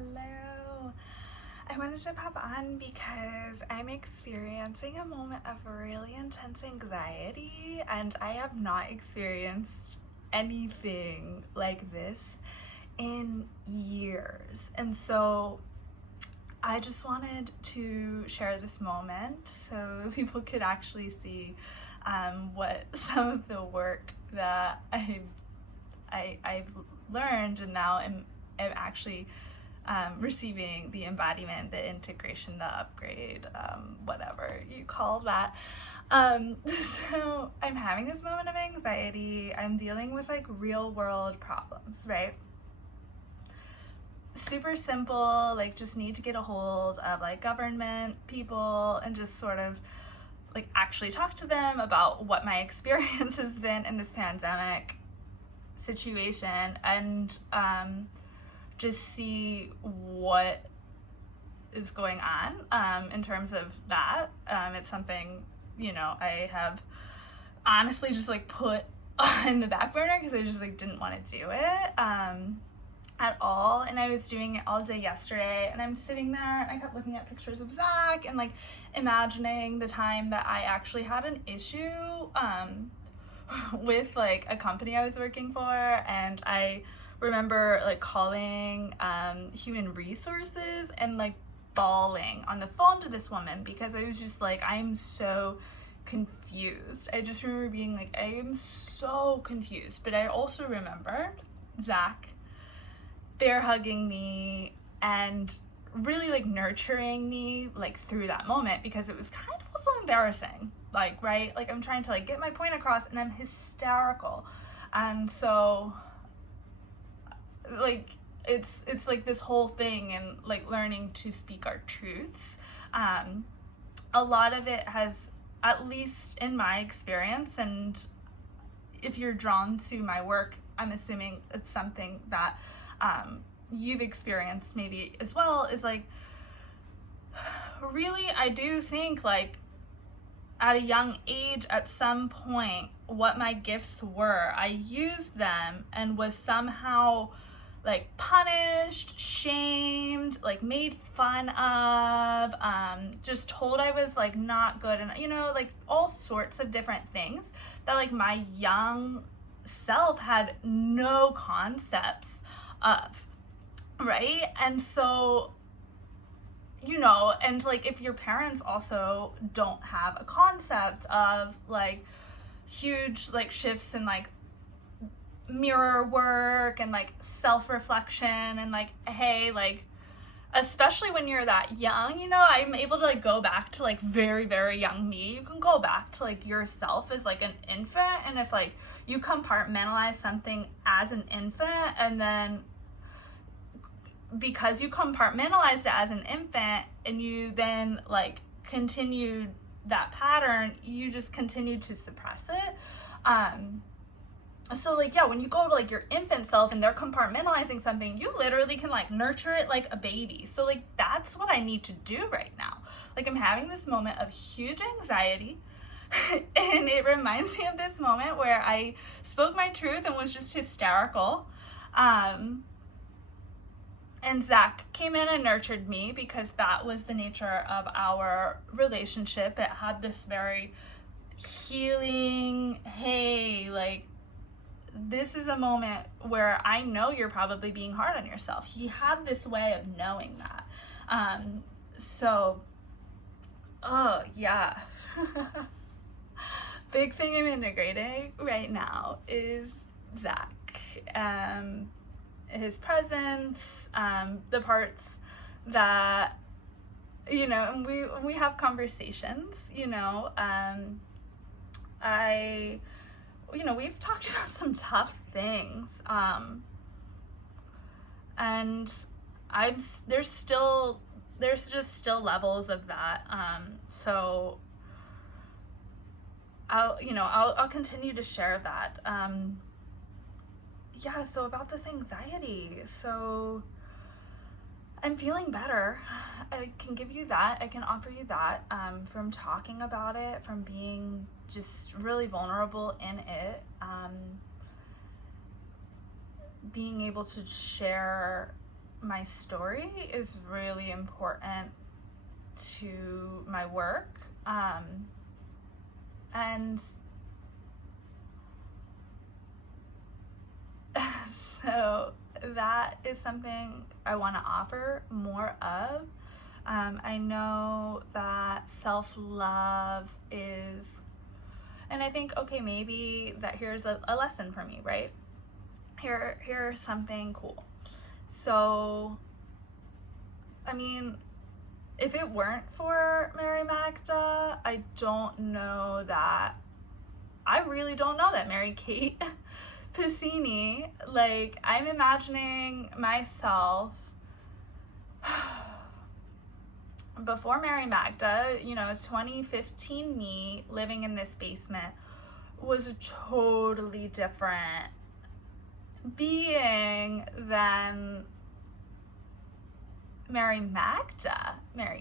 Hello. I wanted to pop on because I'm experiencing a moment of really intense anxiety, and I have not experienced anything like this in years. And so I just wanted to share this moment so people could actually see what some of the work that I've learned and now am actually receiving the embodiment, the integration, the upgrade, whatever you call that. So I'm having this moment of anxiety. I'm dealing with like real world problems, right? Super simple, like just need to get a hold of like government people and just sort of like actually talk to them about what my experience has been in this pandemic situation, and just see what is going on in terms of that. It's something, I have honestly just like put in the back burner because I just like didn't want to do it at all. And I was doing it all day yesterday, and I'm sitting there and I kept looking at pictures of Zach and like imagining the time that I actually had an issue with like a company I was working for, and I remember like calling human resources and like bawling on the phone to this woman because I was just like, I'm so confused. I just remember being like, I am so confused. But I also remember Zach bear hugging me and really like nurturing me like through that moment, because it was kind of also embarrassing, like, right, like I'm trying to like get my point across and I'm hysterical. And so like it's like this whole thing, and like learning to speak our truths. A lot of it has, at least in my experience, and if you're drawn to my work, I'm assuming it's something that you've experienced maybe as well, is like, really, I do think like at a young age, at some point, what my gifts were, I used them and was somehow like punished, shamed, like made fun of, just told I was like not good, and like all sorts of different things that like my young self had no concepts of, right? And so and like if your parents also don't have a concept of like huge like shifts in like mirror work and like self-reflection, and like, hey, like especially when you're that young, I'm able to like go back to like very, very young me. You can go back to like yourself as like an infant, and if like you compartmentalize something as an infant, and then because you compartmentalized it as an infant and you then like continued that pattern, you just continue to suppress it. So like, yeah, when you go to like your infant self and they're compartmentalizing something, you literally can like nurture it like a baby. So like that's what I need to do right now. Like I'm having this moment of huge anxiety and it reminds me of this moment where I spoke my truth and was just hysterical. And Zach came in and nurtured me because that was the nature of our relationship. It had this very healing, hey, like, this is a moment where I know you're probably being hard on yourself. He had this way of knowing that. Yeah. Big thing I'm integrating right now is Zach. His presence, the parts that, and we have conversations, we've talked about some tough things, and there's just still levels of that, so I'll continue to share that. Yeah, so about this anxiety, so I'm feeling better. I can give you that. I can offer you that, from talking about it, from being just really vulnerable in it, being able to share my story is really important to my work. And so that is something I want to offer more of. I know that self-love is, and I think, okay, maybe that here's a lesson for me, right? Here's something cool. So, I mean, if it weren't for Mary Magda, I really don't know that Mary Kate Piscini, like, I'm imagining myself before Mary Magda, 2015 me living in this basement was a totally different being than Mary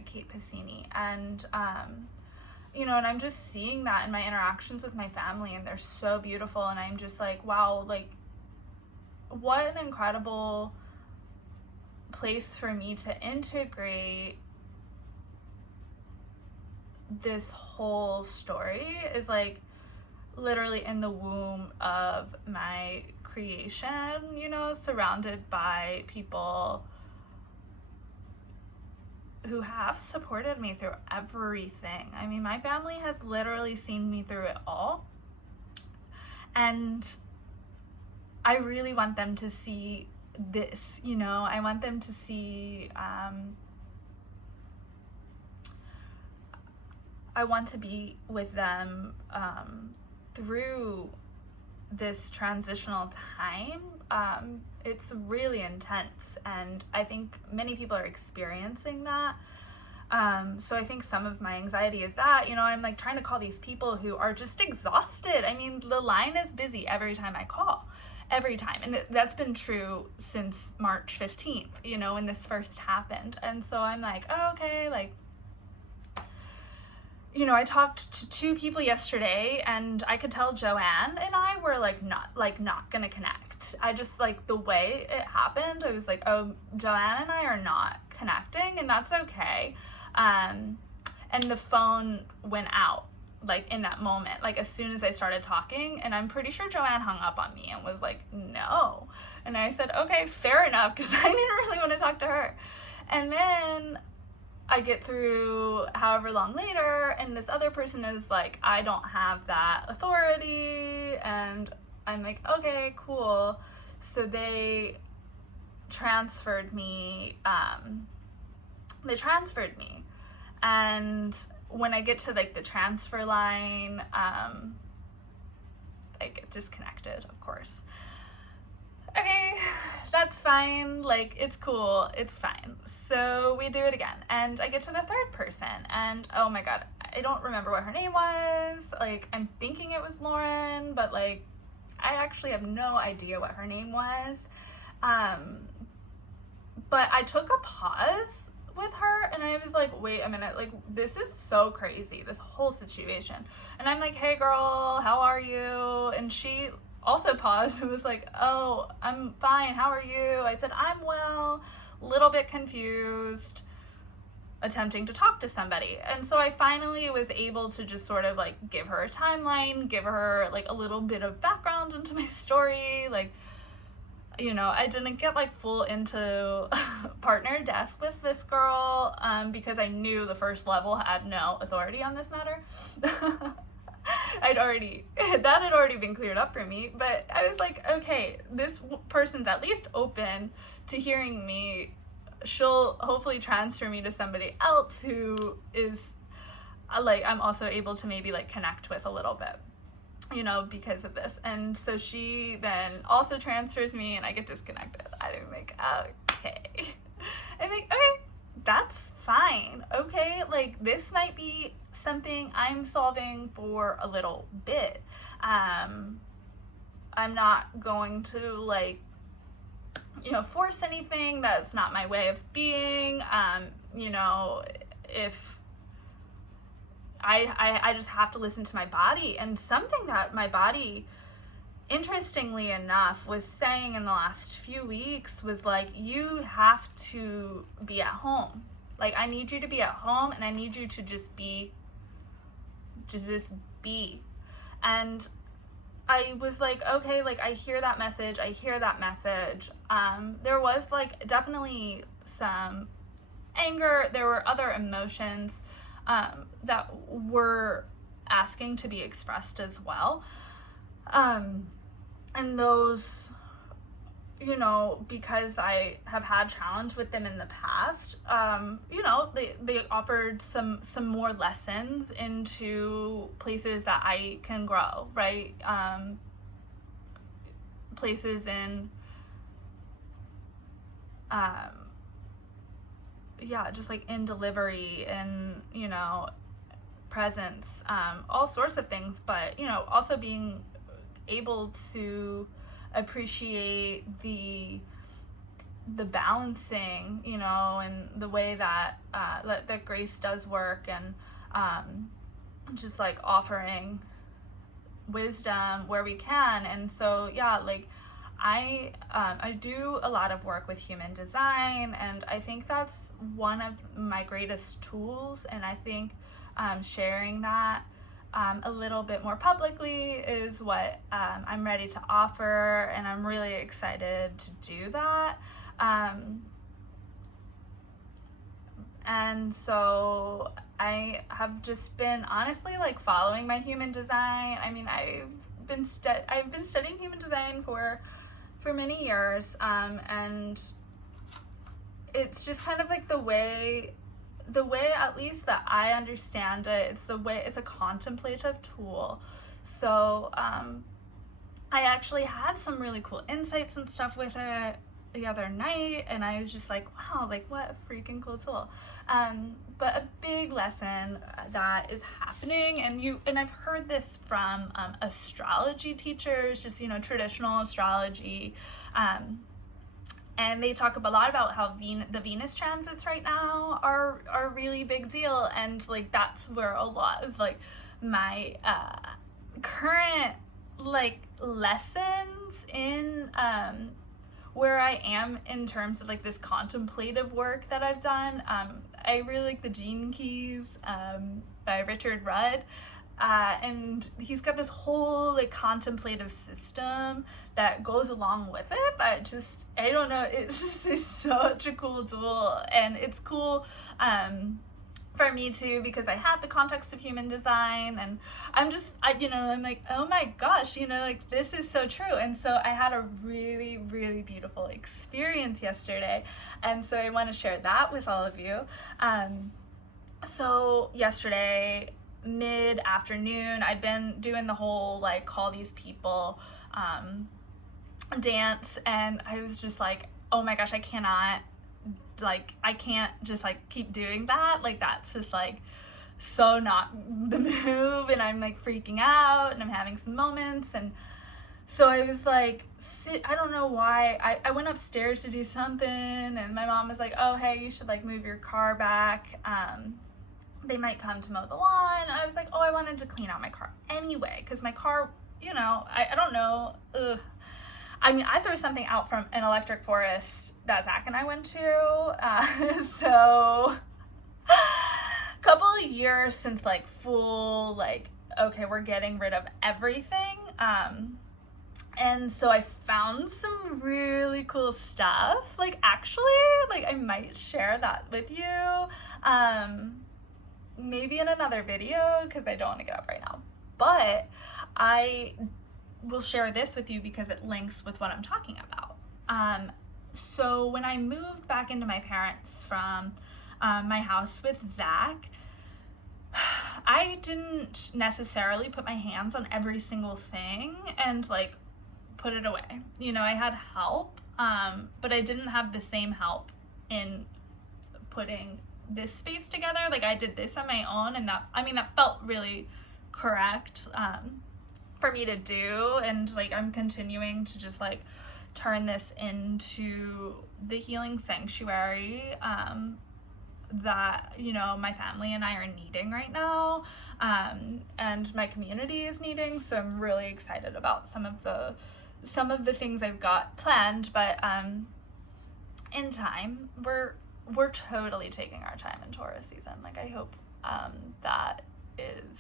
Kate Piscini. And, and I'm just seeing that in my interactions with my family, and they're so beautiful. And I'm just like, wow, like, what an incredible place for me to integrate this whole story is like literally in the womb of my creation, surrounded by people who have supported me through everything. I mean, my family has literally seen me through it all. And I really want them to see this, I want them to see, I want to be with them through this transitional time. It's really intense, and I think many people are experiencing that. So I think some of my anxiety is that, I'm like trying to call these people who are just exhausted. I mean, the line is busy every time I call, every time. And that's been true since March 15th, when this first happened. And so I'm like, oh, okay, like, I talked to 2 people yesterday, and I could tell Joanne and I were not gonna connect. I just, like, the way it happened, I was like, oh, Joanne and I are not connecting, and that's okay. And the phone went out, like, in that moment, like, as soon as I started talking, and I'm pretty sure Joanne hung up on me and was like, no. And I said, okay, fair enough, because I didn't really want to talk to her. And then I get through however long later, and this other person is like, I don't have that authority, and I'm like, okay, cool. So they transferred me, and when I get to, like, the transfer line, I get disconnected, of course. Okay, that's fine, like, it's cool, it's fine. So we do it again, and I get to the 3rd person, and oh my god, I don't remember what her name was. Like, I'm thinking it was Lauren, but, like, I actually have no idea what her name was. But I took a pause with her, and I was like, wait a minute, like, this is so crazy, this whole situation. And I'm like, hey girl, how are you? And she also paused and was like, oh, I'm fine, how are you? I said, I'm well, little bit confused, attempting to talk to somebody. And so I finally was able to just sort of, like, give her a timeline, give her, like, a little bit of background into my story. Like, I didn't get, like, full into partner death with this girl, because I knew the first level had no authority on this matter. that had already been cleared up for me, but I was like, okay, this person's at least open to hearing me. She'll hopefully transfer me to somebody else who is, like, I'm also able to maybe, like, connect with a little bit, because of this. And so she then also transfers me, and I get disconnected. I'm like, okay. I'm like, okay, that's fine. Okay, like, this might be something I'm solving for a little bit. I'm not going to, like, force anything. That's not my way of being. If I just have to listen to my body, and something that my body interestingly enough, was saying in the last few weeks was like, you have to be at home. Like, I need you to be at home, and I need you to just be. And I was like, okay, like, I hear that message. There was like definitely some anger. There were other emotions that were asking to be expressed as well. And those, you know, because I have had challenge with them in the past, you know, they offered some more lessons into places that I can grow, right? Places in, just like in delivery and, you know, presence, all sorts of things, but, you know, also being able to appreciate the balancing, you know, and the way that that grace does work, and just like offering wisdom where we can. And so like I do a lot of work with human design, and I think that's one of my greatest tools, and I think sharing that a little bit more publicly is what I'm ready to offer, and I'm really excited to do that. And so I have just been honestly like following my human design. I mean, I've been studying human design for many years, and it's just kind of like the way at least that I understand it, it's a contemplative tool. So I actually had some really cool insights and stuff with it the other night, and I was just like, wow, like what a freaking cool tool. But a big lesson that is happening, and I've heard this from astrology teachers, just, you know, traditional astrology, and they talk a lot about how the Venus transits right now are a really big deal, and like that's where a lot of like my current like lessons in where I am in terms of like this contemplative work that I've done. I really like the Gene Keys by Richard Rudd. And he's got this whole like contemplative system that goes along with it, but just, I don't know, it's such a cool tool, and it's cool for me too, because I had the context of human design, and I'm like, oh my gosh, you know, like this is so true. And so I had a really, really beautiful experience yesterday, and so I want to share that with all of you. So yesterday, mid-afternoon, I'd been doing the whole like call these people dance, and I was just like, oh my gosh, I can't just like keep doing that, like that's just like so not the move, and I'm like freaking out, and I'm having some moments. And so I was like, I don't know why, I went upstairs to do something, and my mom was like, oh hey, you should like move your car back, they might come to mow the lawn. And I was like, oh, I wanted to clean out my car anyway, because my car, you know, I don't know, I mean, I threw something out from an electric forest that Zach and I went to, so a couple of years since like full, like, okay, we're getting rid of everything, and so I found some really cool stuff, like actually, like I might share that with you, maybe in another video, because I don't want to get up right now, but I will share this with you because it links with what I'm talking about. So when I moved back into my parents from my house with Zach, I didn't necessarily put my hands on every single thing and like put it away. You know, I had help, but I didn't have the same help in putting this space together. Like I did this on my own, and that felt really correct for me to do, and like I'm continuing to just like turn this into the healing sanctuary that, you know, my family and I are needing right now, and my community is needing. So I'm really excited about some of the things I've got planned, but in time, we're totally taking our time in Taurus season. Like, I hope that is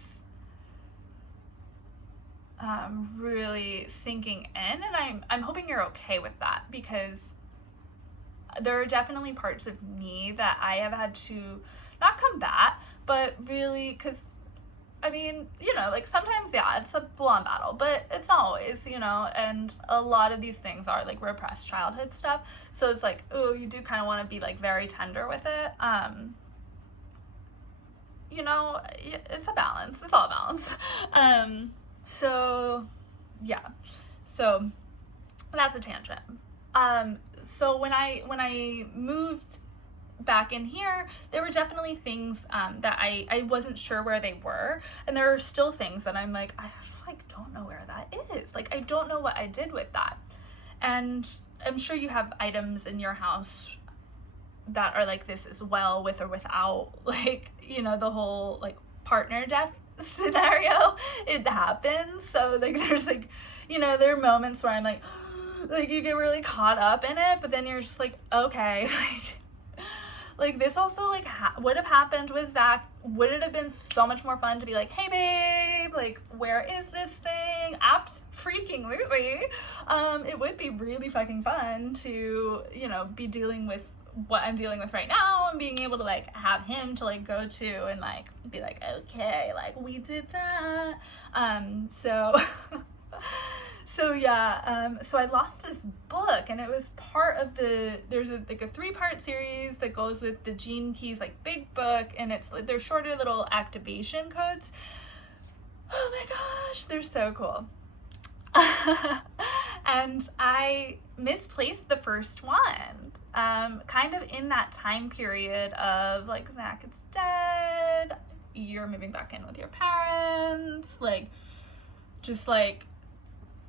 really sinking in, and I'm hoping you're okay with that, because there are definitely parts of me that I have had to not combat, but really, because I mean, you know, like sometimes, yeah, it's a full-on battle, but it's not always, you know, and a lot of these things are like repressed childhood stuff. So it's like, oh, you do kind of want to be like very tender with it. You know, it's a balance. It's all a balance. So yeah. So that's a tangent. So when I moved back in here, there were definitely things that I wasn't sure where they were, and there are still things that I'm like, I like don't know where that is. Like, I don't know what I did with that. And I'm sure you have items in your house that are like this as well, with or without, like, you know, the whole like partner death scenario. It happens. So like there's like, you know, there are moments where I'm like you get really caught up in it, but then you're just like, okay, like this also like would have happened with Zach. Would it have been so much more fun to be like, hey babe, like where is this thing? Freaking-lutely. It would be really fucking fun to, you know, be dealing with what I'm dealing with right now, and being able to like have him to like go to and like be like, okay, like we did that. So yeah, so I lost this book, and it was part of there's a 3-part series that goes with the Gene Keys like big book, and it's like they're shorter little activation codes. Oh my gosh, they're so cool. And I misplaced the first one, kind of in that time period of like, Zach is dead, you're moving back in with your parents, like just like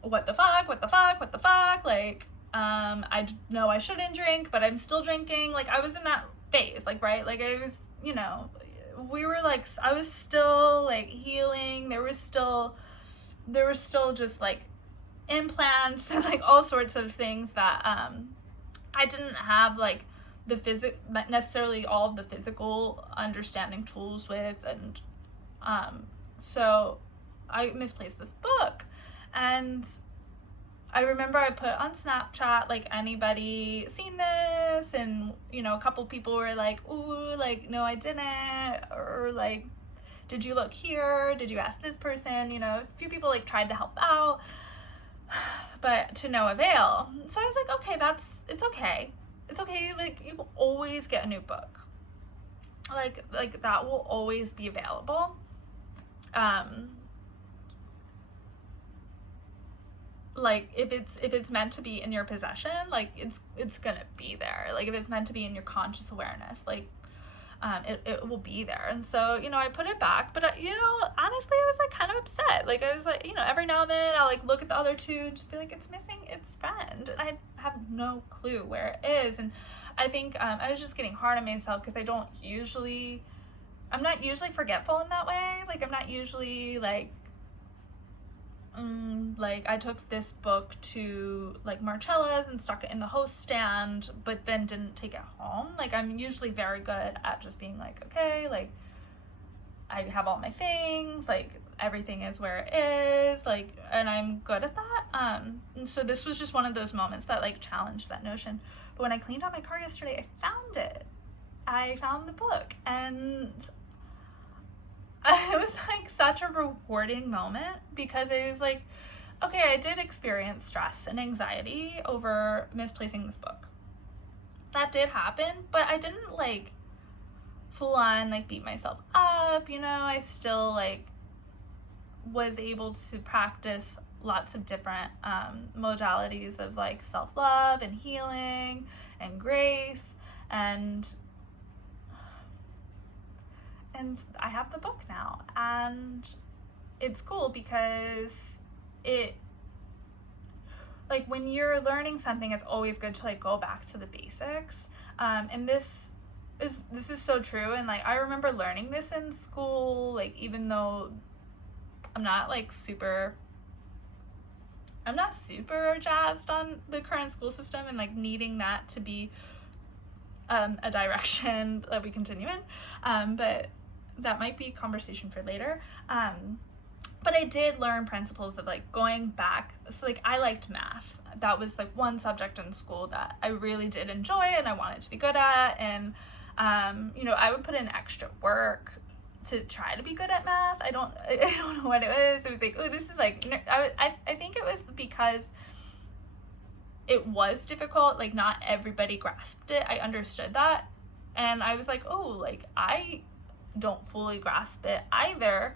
what the fuck, like, I know I shouldn't drink, but I'm still drinking. Like, I was in that phase, like, right, like I was, you know, we were like, I was still like healing, there was still just like implants and like all sorts of things that I didn't have like necessarily all of the physical understanding tools with, and so I misplaced this book. And I remember I put on Snapchat, like, anybody seen this? And, you know, a couple people were like, ooh, like, no, I didn't. Or like, did you look here? Did you ask this person? You know, a few people like tried to help out, but to no avail. So I was like, okay, it's okay. It's okay. Like, you can always get a new book. Like that will always be available. Like if it's meant to be in your possession, like it's gonna be there. Like if it's meant to be in your conscious awareness, like it will be there. And so, you know, I put it back, but you know, honestly, I was like kind of upset. Like I was like, you know, every now and then I'll like look at the other two and just be like, it's missing its friend, and I have no clue where it is. And I think I was just getting hard on myself, because I'm not usually forgetful in that way. Like I'm not usually like I took this book to like Marcella's and stuck it in the host stand, but then didn't take it home. Like I'm usually very good at just being like, okay, like I have all my things, like everything is where it is, like, and I'm good at that. And so this was just one of those moments that like challenged that notion. But when I cleaned out my car yesterday, I found the book, and it was like such a rewarding moment, because it was like, okay, I did experience stress and anxiety over misplacing this book. That did happen, but I didn't like full on like beat myself up, you know. I still like was able to practice lots of different modalities of like self-love and healing and grace, and I have the book now, and it's cool because it, like, when you're learning something, it's always good to like go back to the basics. And this this is so true, and like I remember learning this in school, like even though I'm not like super I'm not super jazzed on the current school system and like needing that to be a direction that we continue in, but that might be conversation for later. But I did learn principles of like going back. So like I liked math. That was like one subject in school that I really did enjoy and I wanted to be good at. And you know, I would put in extra work to try to be good at math. I don't know what it was. It was like, oh, this is like, I think it was because it was difficult. Like not everybody grasped it. I understood that. And I was like, oh, like I don't fully grasp it either.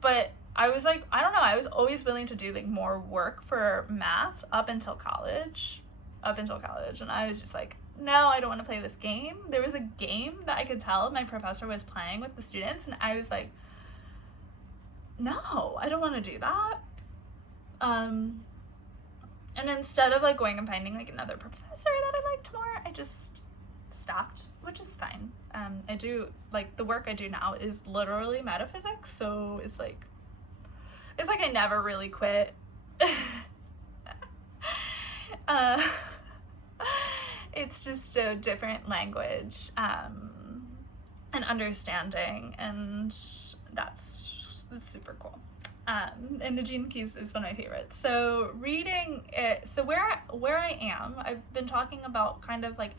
But I was like, I don't know, I was always willing to do like more work for math up until college. And I was just like, no, I don't want to play this game. There was a game that I could tell my professor was playing with the students, and I was like, no, I don't want to do that. And instead of like going and finding like another professor that I liked more, I just stopped, which is fine. I do like the work I do now is literally metaphysics, so it's like I never really quit. It's just a different language and understanding, and that's super cool. And the Gene Keys is one of my favorites. So reading it, so where I am, I've been talking about kind of like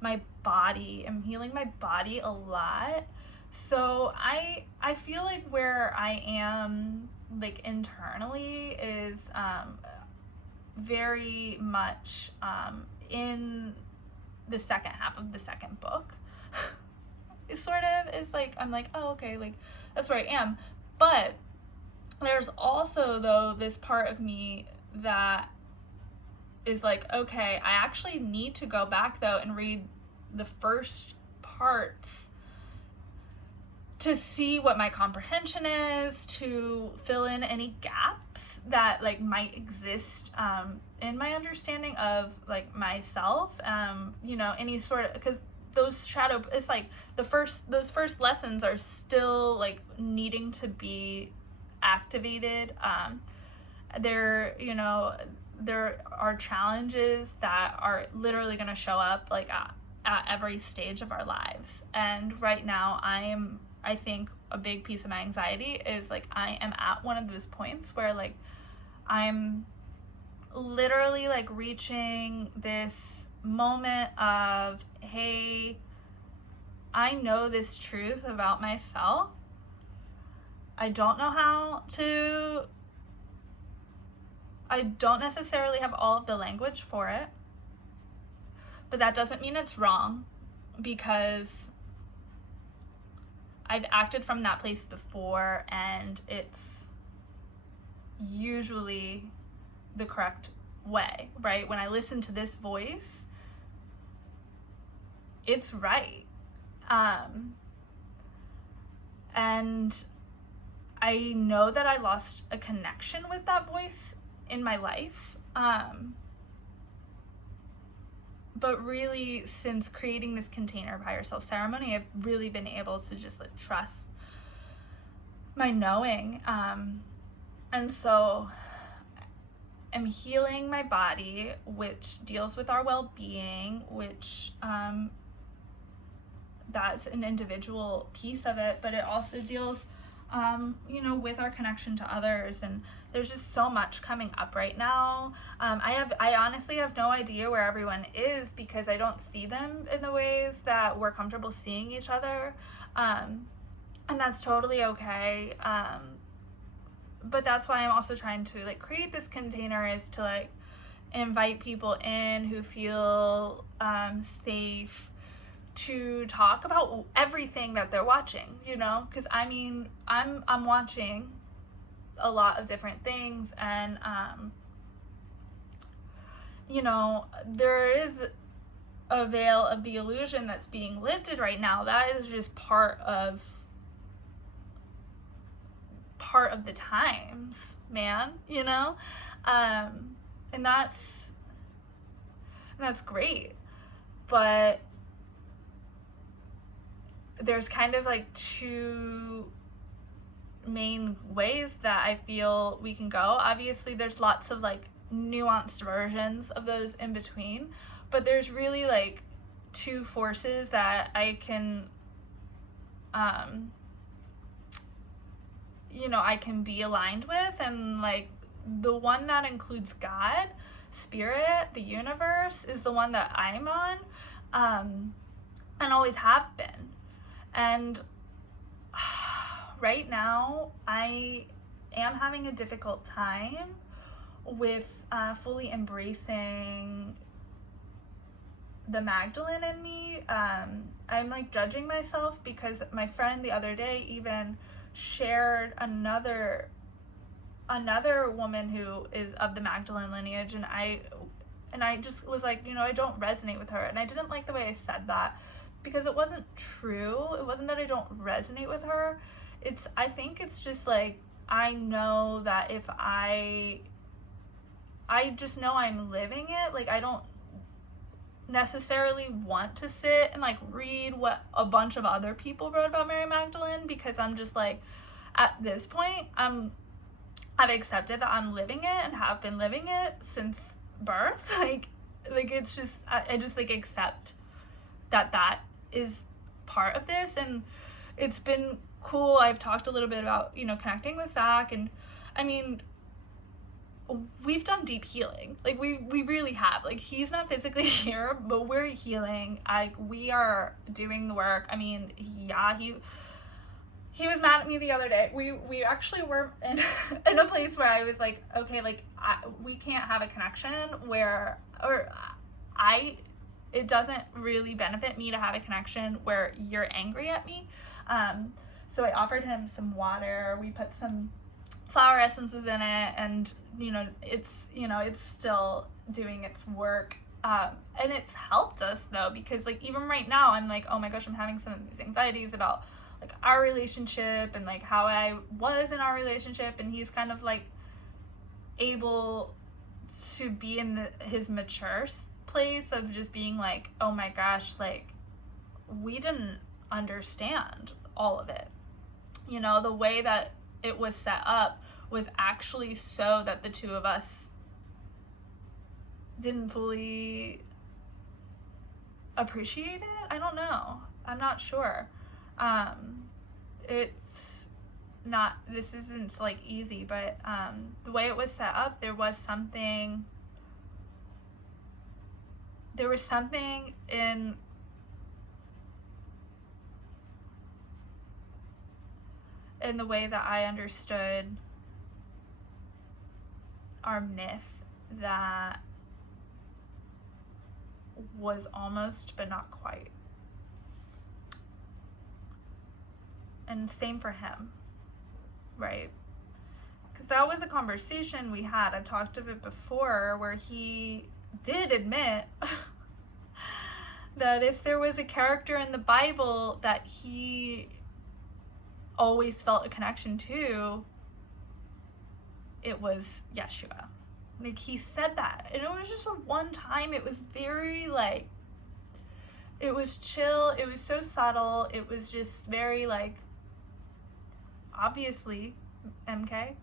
my body. I'm healing my body a lot. So I feel like where I am like internally is very much in the second half of the second book. It sort of is like, I'm like, oh, okay, like that's where I am. But there's also though this part of me that is like, okay, I actually need to go back though and read the first parts to see what my comprehension is, to fill in any gaps that like might exist in my understanding of like myself, you know, any sort of, because those shadow, it's like those first lessons are still like needing to be activated. There, you know, there are challenges that are literally going to show up like at every stage of our lives. And right now I think a big piece of my anxiety is like I am at one of those points where like I'm literally like reaching this moment of, hey, I know this truth about myself. I don't necessarily have all of the language for it, but that doesn't mean it's wrong, because I've acted from that place before and it's usually the correct way, right? When I listen to this voice, it's right. And I know that I lost a connection with that voice in my life. But really, since creating this container of higher self ceremony, I've really been able to just like trust my knowing. And so I'm healing my body, which deals with our well-being, which that's an individual piece of it, but it also deals you know, with our connection to others. And there's just so much coming up right now. I honestly have no idea where everyone is, because I don't see them in the ways that we're comfortable seeing each other. And that's totally okay. But that's why I'm also trying to like create this container, is to like invite people in who feel safe to talk about everything that they're watching, you know, because I mean I'm watching a lot of different things, and you know, there is a veil of the illusion that's being lifted right now. That is just part of the times, man, you know. And that's great, but there's kind of like two main ways that I feel we can go. Obviously, there's lots of like nuanced versions of those in between, but there's really like two forces that I can I can be aligned with, and like the one that includes God, spirit, the universe is the one that I'm on, and always have been. And right now I am having a difficult time with fully embracing the Magdalene in me. I'm like judging myself because my friend the other day even shared another woman who is of the Magdalene lineage, and I just was like, I don't resonate with her. And I didn't like the way I said that, because it wasn't true. It wasn't that I don't resonate with her. I think it's just like, I know that if I just know I'm living it. Like, I don't necessarily want to sit and like read what a bunch of other people wrote about Mary Magdalene, because I'm just like, at this point, I've accepted that I'm living it and have been living it since birth. Like it's just, I just like accept that is part of this. And it's been cool. I've talked a little bit about, connecting with Zach, and I mean, we've done deep healing. Like we really have. Like, he's not physically here, but we're healing. We are doing the work. I mean, yeah, he was mad at me the other day. We actually were in a place where I was like, okay, like we can't have a connection it doesn't really benefit me to have a connection where you're angry at me. So I offered him some water. We put some flower essences in it, and it's still doing its work. And it's helped us though, because like even right now I'm like, oh my gosh, I'm having some of these anxieties about like our relationship and like how I was in our relationship, and he's kind of like able to be in his mature place of just being like, oh my gosh, like we didn't understand all of it. The way that it was set up was actually so that the two of us didn't fully appreciate it. I don't know. I'm not sure. This isn't like easy, but the way it was set up, there was something in the way that I understood our myth that was almost but not quite. And same for him, right? Because that was a conversation we had. I've talked of it before, where he did admit that if there was a character in the Bible that he always felt a connection to, it was Yeshua. Like, he said that, and it was just a one time. It was very like, it was chill, it was so subtle, it was just very like, obviously MK,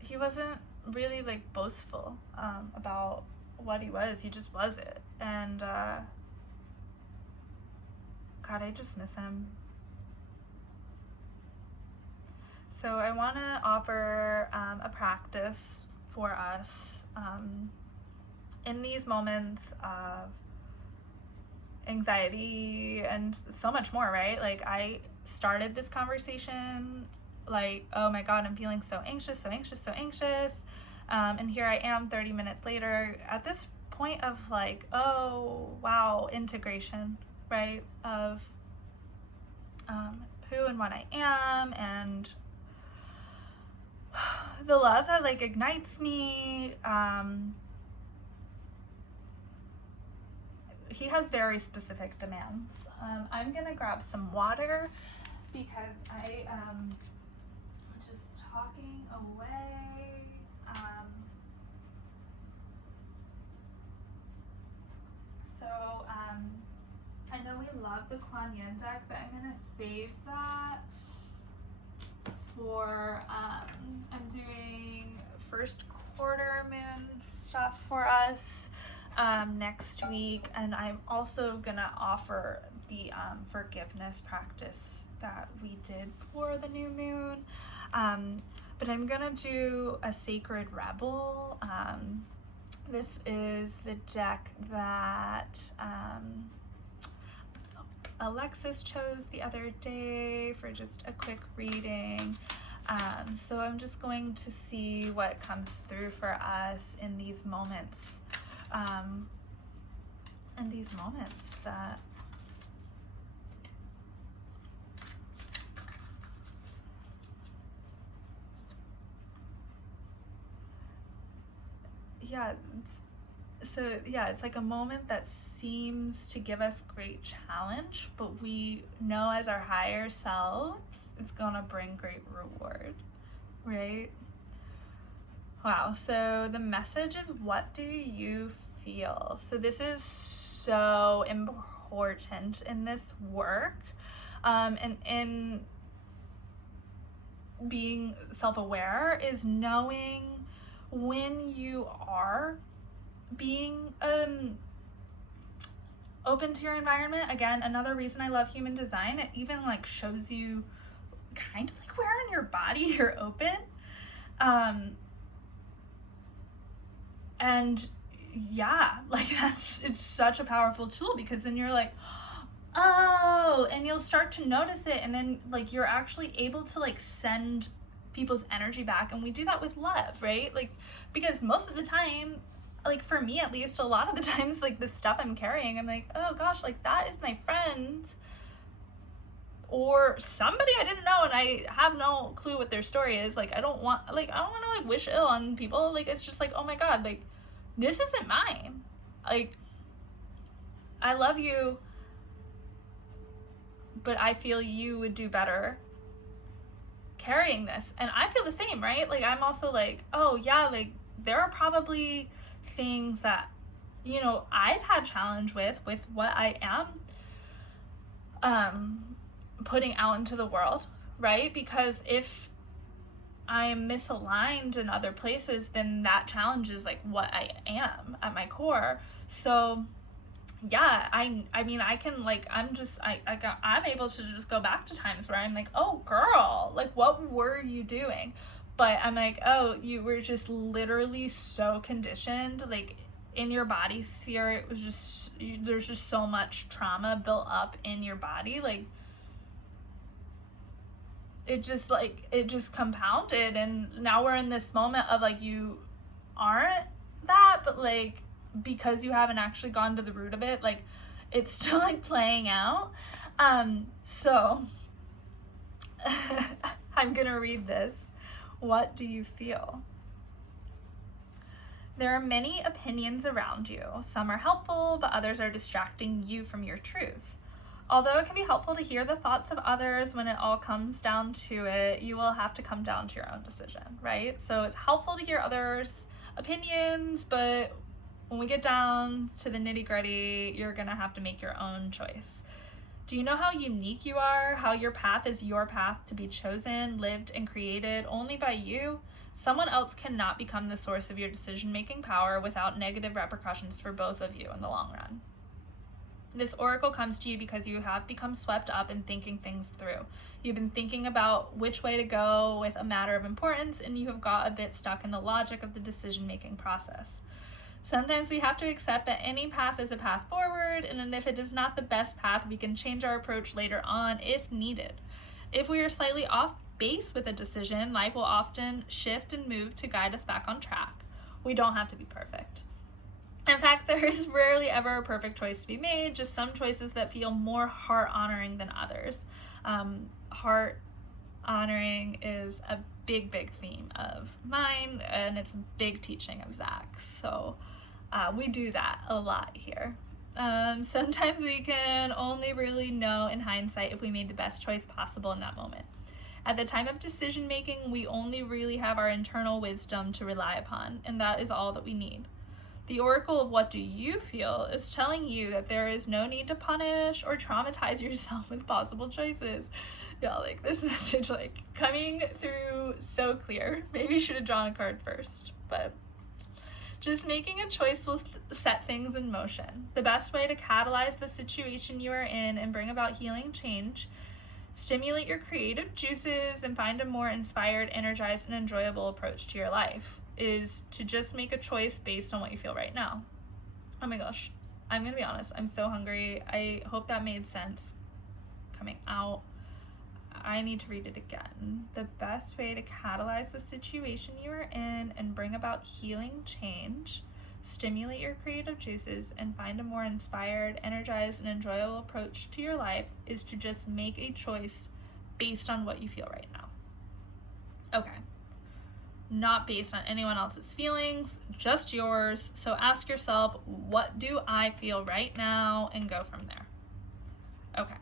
he wasn't really like boastful about what he was. He just was it. And God, I just miss him. So I want to offer a practice for us in these moments of anxiety and so much more, right? Like, I started this conversation like, oh my God, I'm feeling so anxious. And here I am 30 minutes later at this point of like, oh wow, integration, right? Of who and what I am, and the love that like ignites me. He has very specific demands. I'm gonna grab some water because I am just talking away. love the Kuan Yin deck, but I'm going to save that for, I'm doing first quarter moon stuff for us next week, and I'm also going to offer the forgiveness practice that we did for the new moon. But I'm going to do a Sacred Rebel. This is the deck that Alexis chose the other day for just a quick reading. So I'm just going to see what comes through for us in these moments. That it's like a moment that seems to give us great challenge, but we know as our higher selves it's gonna bring great reward, right? Wow, so the message is, what do you feel? So this is so important in this work, and in being self-aware, is knowing when you are being open to your environment. Again, another reason I love human design, it even like shows you kind of like where in your body you're open. And yeah, like it's such a powerful tool, because then you're like, oh, and you'll start to notice it, and then like you're actually able to like send people's energy back. And we do that with love, right? Like, because most of the time, like for me at least, a lot of the times, like the stuff I'm carrying, I'm like, oh gosh, like that is my friend or somebody I didn't know, and I have no clue what their story is. Like I don't want to like wish ill on people. Like it's just like, oh my god, like this isn't mine. Like I love you, but I feel you would do better carrying this. And I feel the same, right? Like I'm also like, oh yeah, like there are probably things that, you know, I've had challenge with what I am putting out into the world, right? Because if I'm misaligned in other places, then that challenge is like what I am at my core. So yeah, I mean, I can like, I'm able to just go back to times where I'm like, oh girl, like what were you doing? But I'm like, oh, you were just literally so conditioned, like in your body sphere, it was just, there's just so much trauma built up in your body. Like it just compounded. And now we're in this moment of like, you aren't that, but like, because you haven't actually gone to the root of it, like it's still like playing out. So I'm gonna read this. What do you feel? There are many opinions around you. Some are helpful, but others are distracting you from your truth. Although it can be helpful to hear the thoughts of others, when it all comes down to it, you will have to come down to your own decision, right? So it's helpful to hear others' opinions, but when we get down to the nitty-gritty, you're gonna have to make your own choice. Do you know how unique you are? How your path is your path to be chosen, lived, and created only by you? Someone else cannot become the source of your decision-making power without negative repercussions for both of you in the long run. This oracle comes to you because you have become swept up in thinking things through. You've been thinking about which way to go with a matter of importance, and you have got a bit stuck in the logic of the decision-making process. Sometimes we have to accept that any path is a path forward, and if it is not the best path, we can change our approach later on if needed. If we are slightly off base with a decision, life will often shift and move to guide us back on track. We don't have to be perfect. In fact, there is rarely ever a perfect choice to be made, just some choices that feel more heart-honoring than others. Heart-honoring is a big theme of mine, and it's a big teaching of Zach's. So we do that a lot here. Sometimes we can only really know in hindsight if we made the best choice possible in that moment. At the time of decision making, we only really have our internal wisdom to rely upon, and that is all that we need. The oracle of what do you feel is telling you that there is no need to punish or traumatize yourself with possible choices. Yeah, like this message like coming through so clear. Maybe you should have drawn a card first, but just making a choice will set things in motion. The best way to catalyze the situation you are in and bring about healing change, stimulate your creative juices, and find a more inspired, energized, and enjoyable approach to your life is to just make a choice based on what you feel right now. Oh my gosh, I'm gonna be honest, I'm so hungry. I hope that made sense coming out. I need to read it again. The best way to catalyze the situation you are in and bring about healing change, stimulate your creative juices, and find a more inspired, energized, and enjoyable approach to your life is to just make a choice based on what you feel right now. Okay. Not based on anyone else's feelings, just yours. So ask yourself, what do I feel right now? And go from there. Okay.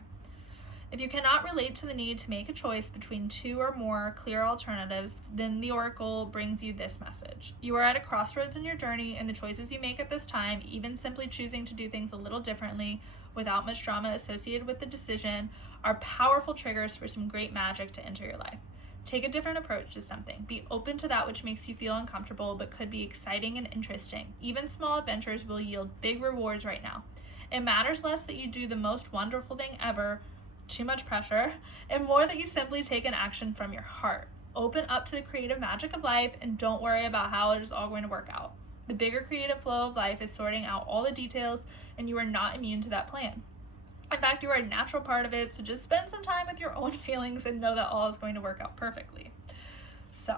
If you cannot relate to the need to make a choice between two or more clear alternatives, then the oracle brings you this message. You are at a crossroads in your journey, and the choices you make at this time, even simply choosing to do things a little differently without much drama associated with the decision, are powerful triggers for some great magic to enter your life. Take a different approach to something. Be open to that which makes you feel uncomfortable but could be exciting and interesting. Even small adventures will yield big rewards right now. It matters less that you do the most wonderful thing ever, too much pressure, and more that you simply take an action from your heart. Open up to the creative magic of life and don't worry about how it is all going to work out. The bigger creative flow of life is sorting out all the details, and you are not immune to that plan. In fact, you are a natural part of it, so just spend some time with your own feelings and know that all is going to work out perfectly. So,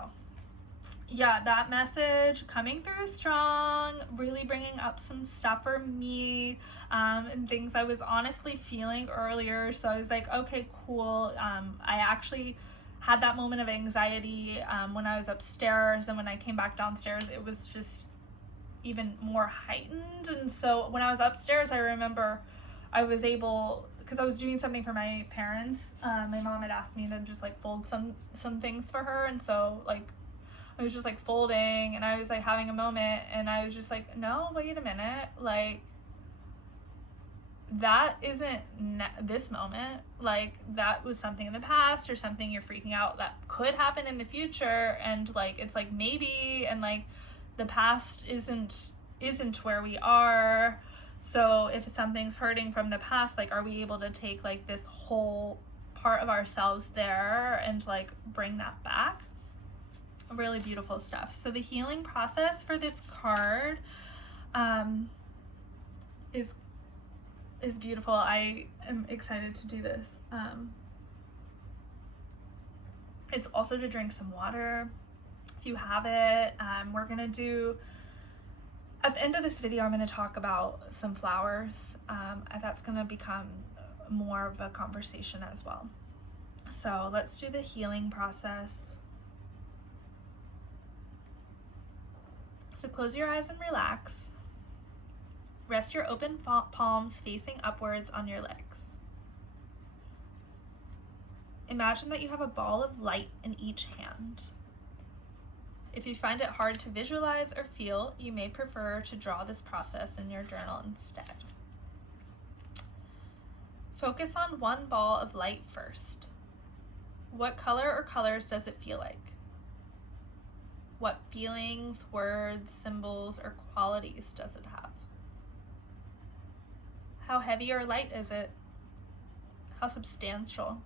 yeah, that message coming through strong, really bringing up some stuff for me, and things I was honestly feeling earlier. So I was like, okay, cool. I actually had that moment of anxiety when I was upstairs, and when I came back downstairs, it was just even more heightened. And so when I was upstairs, I remember I was able, because I was doing something for my parents, my mom had asked me to just like fold some things for her, and so like I was just like folding, and I was like having a moment, and I was just like, no, wait a minute, like that isn't this moment, like that was something in the past or something you're freaking out that could happen in the future, and like it's like maybe, and like the past isn't where we are. So if something's hurting from the past, like are we able to take like this whole part of ourselves there and like bring that back? Really beautiful stuff. So the healing process for this card is beautiful. I am excited to do this. It's also to drink some water if you have it. We're gonna do, at the end of this video, I'm going to talk about some flowers. That's going to become more of a conversation as well. So let's do the healing process. So close your eyes and relax. Rest your open palms facing upwards on your legs. Imagine that you have a ball of light in each hand. If you find it hard to visualize or feel, you may prefer to draw this process in your journal instead. Focus on one ball of light first. What color or colors does it feel like? What feelings, words, symbols, or qualities does it have? How heavy or light is it? How substantial?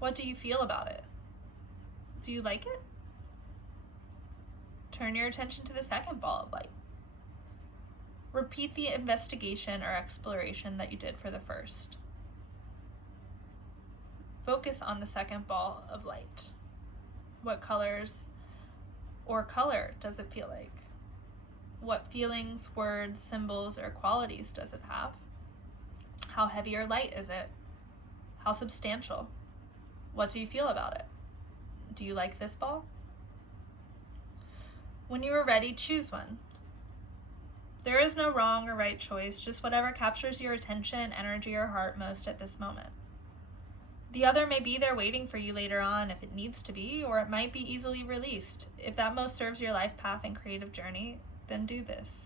What do you feel about it? Do you like it? Turn your attention to the second ball of light. Repeat the investigation or exploration that you did for the first. Focus on the second ball of light. What colors or color does it feel like? What feelings, words, symbols, or qualities does it have? How heavy or light is it? How substantial? What do you feel about it? Do you like this ball? When you are ready, choose one. There is no wrong or right choice, just whatever captures your attention, energy, or heart most at this moment. The other may be there waiting for you later on if it needs to be, or it might be easily released. If that most serves your life path and creative journey, then do this.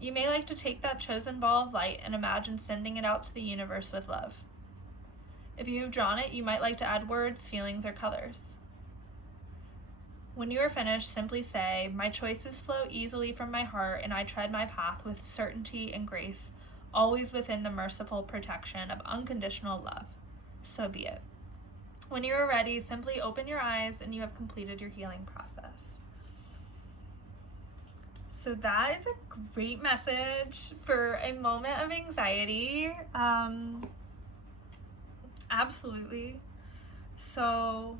You may like to take that chosen ball of light and imagine sending it out to the universe with love. If you have drawn it, you might like to add words, feelings, or colors. When you are finished, simply say, "My choices flow easily from my heart, and I tread my path with certainty and grace, always within the merciful protection of unconditional love. So be it." When you are ready, simply open your eyes and you have completed your healing process. So that is a great message for a moment of anxiety. Absolutely. So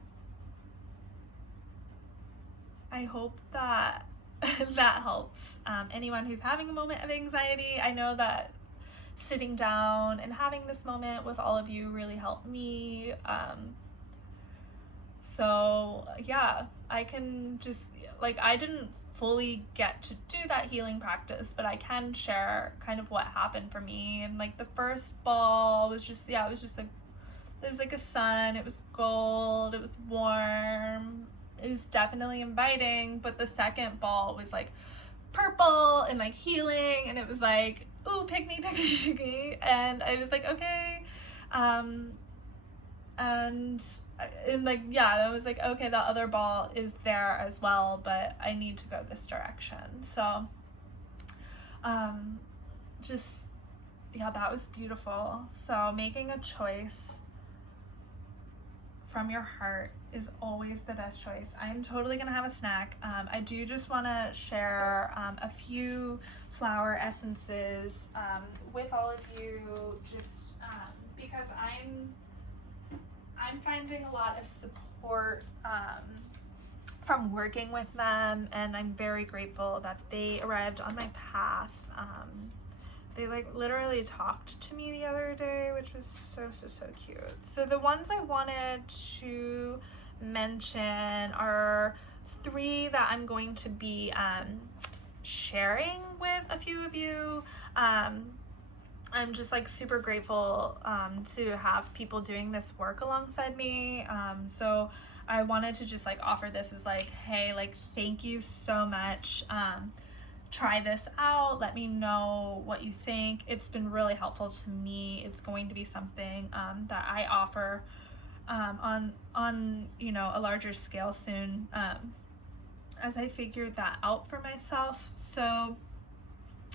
I hope that that helps anyone who's having a moment of anxiety. I know that sitting down and having this moment with all of you really helped me. So yeah, I can just, like, I didn't fully get to do that healing practice, but I can share kind of what happened for me. And like the first ball was just, yeah, it was like a sun, it was gold, it was warm, it was definitely inviting. But the second ball was like purple and like healing, and it was like, ooh, pick me, pick me, pick me. And I was like, okay. And like, yeah, I was like, okay, the other ball is there as well, but I need to go this direction. So just, yeah, that was beautiful. So making a choice from your heart is always the best choice. I'm totally gonna have a snack. I do just want to share a few flower essences with all of you, just because I'm finding a lot of support from working with them, and I'm very grateful that they arrived on my path. They like literally talked to me the other day, which was so cute. So the ones I wanted to mention are 3 that I'm going to be sharing with a few of you. I'm just like super grateful to have people doing this work alongside me. So I wanted to just like offer this as like, hey, like, thank you so much. Try this out. Let me know what you think. It's been really helpful to me. It's going to be something that I offer on you know, a larger scale soon, as I figured that out for myself. So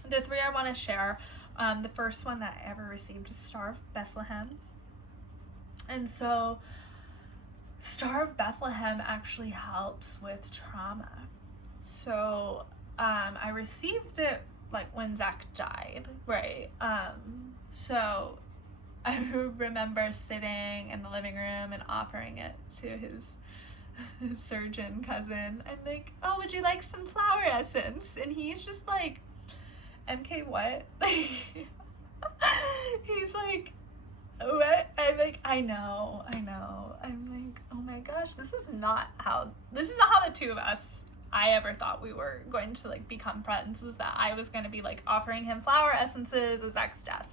the 3 I want to share. The first one that I ever received is Star of Bethlehem. And so Star of Bethlehem actually helps with trauma. So I received it like when Zach died, right? So I remember sitting in the living room and offering it to his surgeon cousin. I'm like, oh, would you like some flower essence? And he's just like, MK, what? He's like, what? I'm like, I know. I'm like, oh my gosh, this is not how the 2 of us, I ever thought we were going to like become friends, was that I was going to be like offering him flower essences as Zach's death.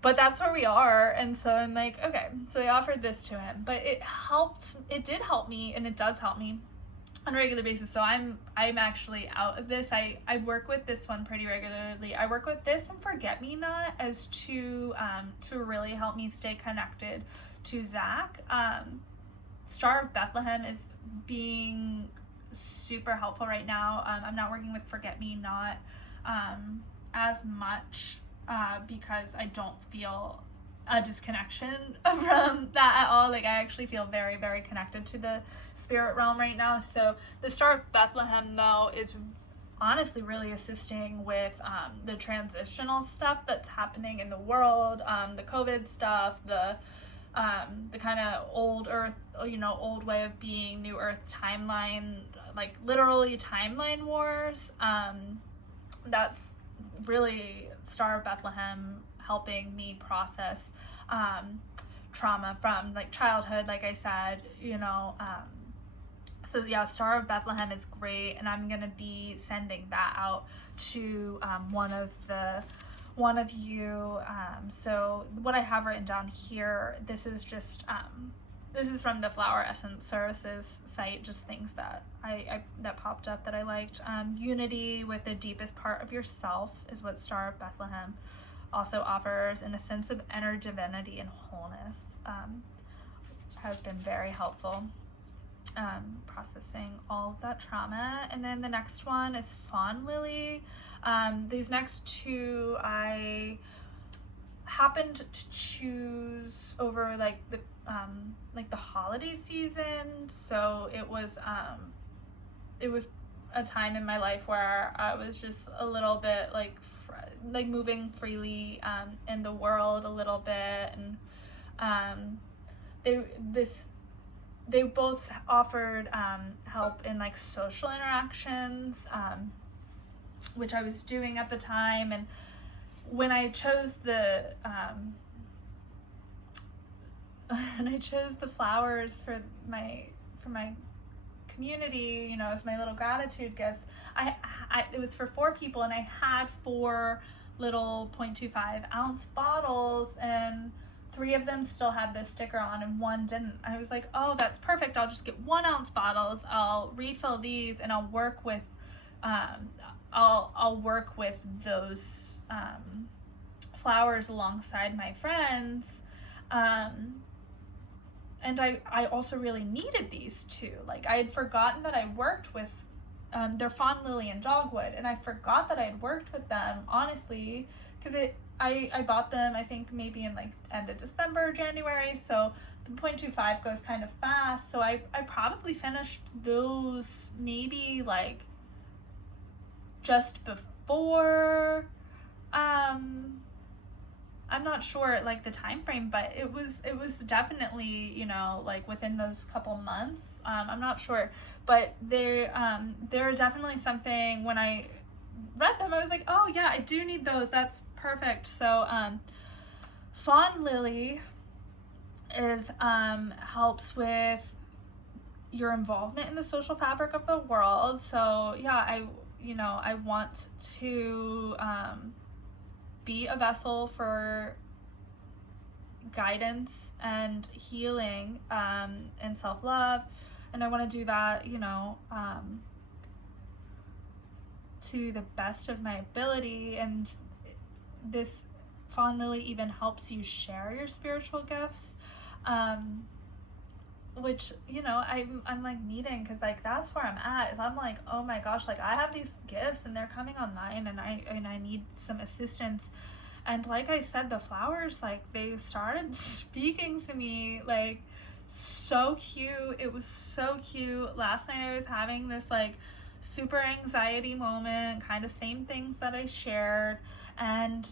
But that's where we are. And so I'm like, okay, so I offered this to him, but it did help me, and it does help me on a regular basis. So I'm actually out of this. I work with this one pretty regularly. I work with this and Forget Me Not as to really help me stay connected to Zach. Star of Bethlehem is being super helpful right now. I'm not working with Forget Me Not as much because I don't feel a disconnection from that at all. Like, I actually feel very connected to the spirit realm right now. So the Star of Bethlehem, though, is honestly really assisting with the transitional stuff that's happening in the world, the COVID stuff, the kind of old earth, you know, old way of being, new earth timeline, like literally timeline wars. That's really Star of Bethlehem helping me process trauma from like childhood, like I said, you know. So yeah, Star of Bethlehem is great, and I'm gonna be sending that out to one of you. So what I have written down here, this is just this is from the Flower Essence Services site, just things that I that popped up that I liked. Unity with the deepest part of yourself is what Star of Bethlehem also offers, and a sense of inner divinity and wholeness has been very helpful. Processing all of that trauma. And then the next one is Fawn Lily. These next two I happened to choose over like the holiday season, so it was a time in my life where I was just a little bit like moving freely in the world a little bit, and they both offered help in like social interactions, which I was doing at the time. And when I chose the flowers for my community, you know, as my little gratitude gifts, I it was for 4 people, and I had 4 little 0.25 ounce bottles, and 3 of them still had this sticker on and 1 didn't. I was like, oh, that's perfect. I'll just get 1 ounce bottles. I'll refill these, and I'll work with I'll work with those flowers alongside my friends. And I also really needed these too. Like, I had forgotten that I worked with they're Fawn Lily and Dogwood, and I forgot that I had worked with them, honestly, because I bought them, I think maybe in like end of December, January, so the 0.25 goes kind of fast, so I probably finished those maybe like just before, I'm not sure like the time frame, but it was definitely, you know, like within those couple months. I'm not sure, but they're definitely something. When I read them, I was like, oh yeah, I do need those. That's perfect. So Fawn Lily is helps with your involvement in the social fabric of the world. So yeah, I want to be a vessel for guidance and healing and self-love, and I want to do that, you know, to the best of my ability. And this Fawn Lily even helps you share your spiritual gifts, which, you know, I'm like needing, because like that's where I'm at, is I'm like, oh my gosh, like I have these gifts and they're coming online, and I need some assistance. And like I said, the flowers, like they started speaking to me, like so cute. It was so cute. Last night I was having this like super anxiety moment, kind of same things that I shared, and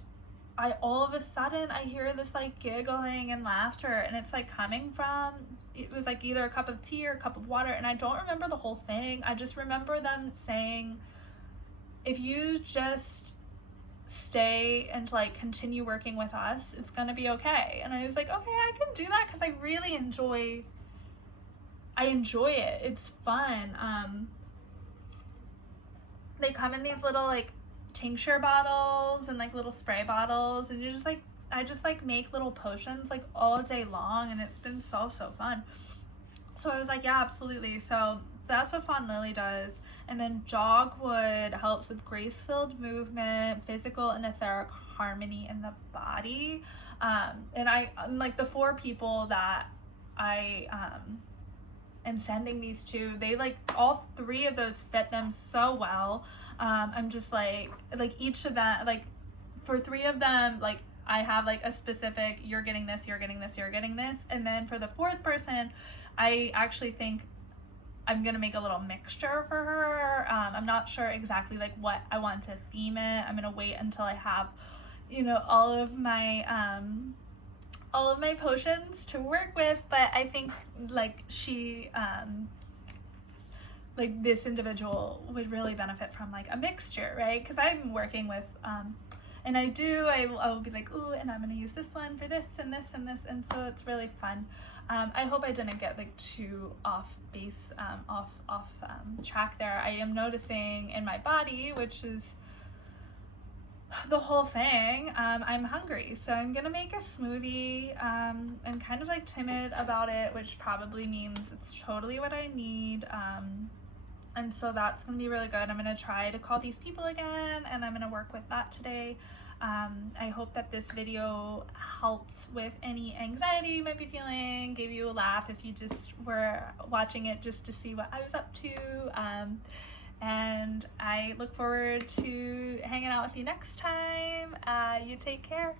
I all of a sudden I hear this like giggling and laughter, and it's like coming from, it was like either a cup of tea or a cup of water, and I don't remember the whole thing. I just remember them saying, if you just stay and like continue working with us, it's gonna be okay. And I was like, okay, I can do that, because I really enjoy it. It's fun. They come in these little like tincture bottles and like little spray bottles, and you just like, I just like make little potions like all day long, and it's been so fun. So I was like, yeah, absolutely. So that's what Fawn Lily does. And then Dogwood helps with grace-filled movement, physical and etheric harmony in the body. And I'm like, the 4 people that I am sending these to, they like, all 3 of those fit them so well. I'm just like each of them, like for 3 of them, like I have like a specific, you're getting this, you're getting this, you're getting this. And then for the 4th person, I actually think I'm gonna make a little mixture for her. I'm not sure exactly like what I want to theme it. I'm gonna wait until I have, you know, all of my potions to work with. But I think like she like this individual would really benefit from like a mixture, right? Because I'm working with and I will be like, ooh, and I'm gonna use this one for this and this and this, and so it's really fun. I hope I didn't get like too off base, off track there. I am noticing in my body, which is the whole thing. I'm hungry, so I'm gonna make a smoothie. I'm kind of like timid about it, which probably means it's totally what I need. And so that's gonna be really good. I'm gonna try to call these people again, and I'm gonna work with that today. I hope that this video helped with any anxiety you might be feeling, gave you a laugh if you just were watching it just to see what I was up to. And I look forward to hanging out with you next time. You take care.